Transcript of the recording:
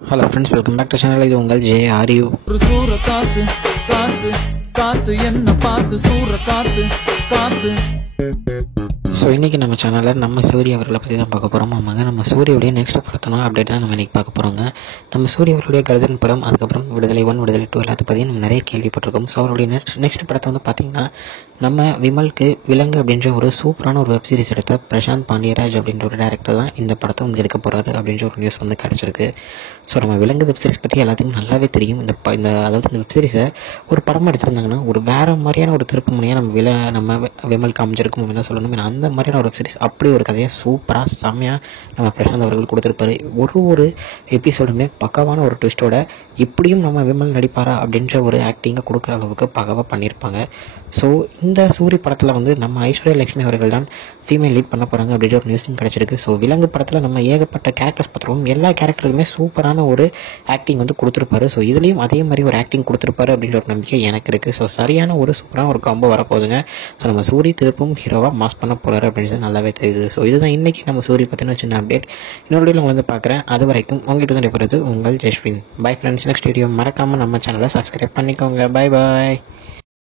Hello friends, welcome back to channel. இது உங்கள் JRU. ஒரு சூற காத்து காத்து காத்து என்ன பார்த்து சூற காத்து காத்து. ஸோ இன்றைக்கி நம்ம சேனலில் நம்ம சூரிய அவர்களை பற்றி தான் பார்க்க போகிறோம். ஆமாங்க, நம்ம சூரியோடைய நெக்ஸ்ட் படத்தோட அப்டேட் தான் நம்ம இன்றைக்கி பார்க்க போகிறோங்க. நம்ம சூரிய அவர்களுடைய கருதன் படம், அதுக்கப்புறம் விடுதலை 1, விடுதலை 2 எல்லாத்தையும் பற்றி நம்ம நிறைய கேள்விப்பட்டிருக்கோம். ஸோ அவருடைய நெக்ஸ்ட் படத்தை வந்து பார்த்திங்கன்னா நம்ம விமலுக்கு விலங்கு அப்படின்ற ஒரு சூப்பரான ஒரு வெப் சீரிஸ் எடுத்த பிரசாந்த் பாண்டியராஜ் அப்படின்ற ஒரு டேரக்டர் தான் இந்த படத்தை வந்து எடுக்க போகிறாரு அப்படின்ற ஒரு நியூஸ் வந்து கிடச்சிருக்கு. ஸோ நம்ம விலங்கு வெப் சீரிஸ் பற்றி எல்லாத்துக்கும் நல்லாவே தெரியும். அதாவது இந்த வெப் சீரிஸை ஒரு படமாக எடுத்திருந்தாங்கன்னா ஒரு வேறு மாதிரியான ஒரு திருப்பு முனையாக நம்ம விமலுக்கு அமைஞ்சிருக்கும் அப்படின்னு தான் சொல்லணும். ஏன்னா அந்த மாதிரியான ஒரு வெப் சீரிஸ் அப்படி ஒரு கதையை சூப்பராக செம்மையாக நம்ம பிரசாந்த் அவர்கள் கொடுத்துருப்பாரு. ஒரு எபிசோடுமே பக்காவான ஒரு ட்விஸ்ட்டோட இப்படியும் நம்ம விமல் நடிப்பாரா அப்படின்ற ஒரு ஆக்டிங்கை கொடுக்குற அளவுக்கு பக்காவாக பண்ணியிருப்பாங்க. ஸோ இந்த சூரி படத்தில் வந்து நம்ம ஐஸ்வர்யா லட்சுமி அவர்கள் தான் ஃபீமேல் லீட் பண்ண போகிறாங்க அப்படின்ற ஒரு நியூஸும் கிடச்சிருக்கு. ஸோ விலங்கு படத்தில் நம்ம ஏகப்பட்ட கேரக்டர்ஸ் பார்த்துருவோம். எல்லா கேரக்டருக்குமே சூப்பரான ஒரு ஆக்டிங் வந்து கொடுத்துருப்பாரு. ஸோ இதுலேயும் அதே மாதிரி ஒரு ஆக்டிங் கொடுத்துருப்பாரு அப்படின்ற ஒரு நம்பிக்கை எனக்கு இருக்குது. ஸோ சரியான ஒரு சூப்பரான ஒரு காம்போ வரப்போகுதுங்க. ஸோ நம்ம சூரி திருப்பும் ஹீரோவாக மாஸ் பண்ண போகிறாரு அப்படின்றது நல்லாவே தெரியுது. ஸோ இதுதான் இன்றைக்கி நம்ம சூரி பற்றின சின்ன அப்டேட். இன்னொரு வீடியோவில் உங்களை வந்து பார்க்குறேன். அது வரைக்கும் உங்கள்கிட்ட தான் போகிறது உங்கள் Jeswin. Bye friends. Next video மறக்காமல் நம்ம சேனலை சப்ஸ்கிரைப் பண்ணிக்கோங்க. Bye bye.